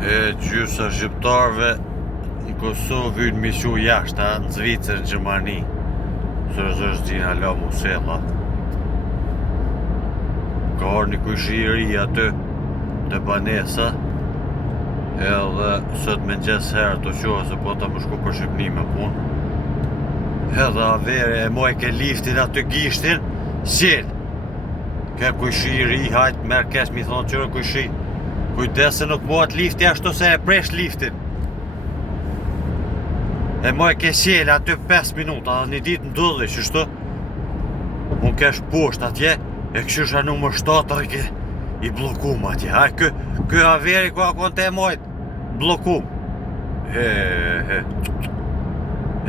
E gjysa shqiptarve në Kosovë vynë mishu jashtë, në Zvicër, në Gjermani. Sërës është dhina la Musella. Ka orë një kushiri aty të banesa. Edhe sot me gjes herë të qohë se po ta më shku për shqipni me punë. Edhe avere e moj ke liftin aty gishtin, sjell. Ke kushiri, hajtë merë kesh mi thonë qërë kushi. Kujdes se nuk mohet lifti ashtu se e presh liftin. E moj ke sjell aty 5 minuta, dhe një ditë në dudhe, qështu. Unë kesh posht atje, e këshusha numër 7 ke i blokum atje. Haj, kë averi ku akon të e mojt, blokum.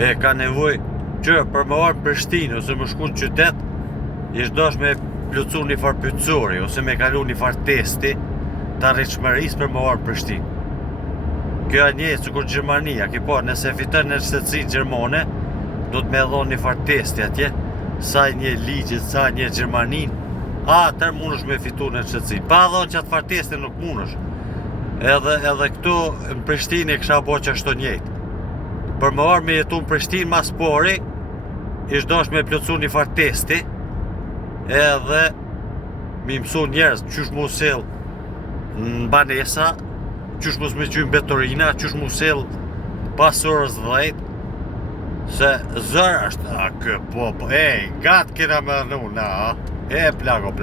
E ka nevoj që për më orë në Prishtinë, ose më shku në qytet, ishtë dosh me plëcu një farë pytsori, ose me kalu një farë testi, të rritshmëris për më orë në Prishtinë. Kjo a njëjtë sikur Gjermania, ki po, nëse fitën në shtetësi Gjermane, do të me dhonë një farë testi atje, sa një ligjit, sa një Gjermanin, atër munësh me fitu në shtetësi. Pa dhonë që atë farë testi nuk munësh. Edhe këtu në Prishtinë e kësha bo që ashtu njëjtë. Për më orë me jetu në Prishtinë mas pori, ishtë dosh me plëcu një farë testi, edhe mi mësu njerës qysh mu sel në banesa, qysh mu s'me qynë betorina, qysh mu sel pas orës 10, se zërë është, a kë po, gatë kena me në, e plago.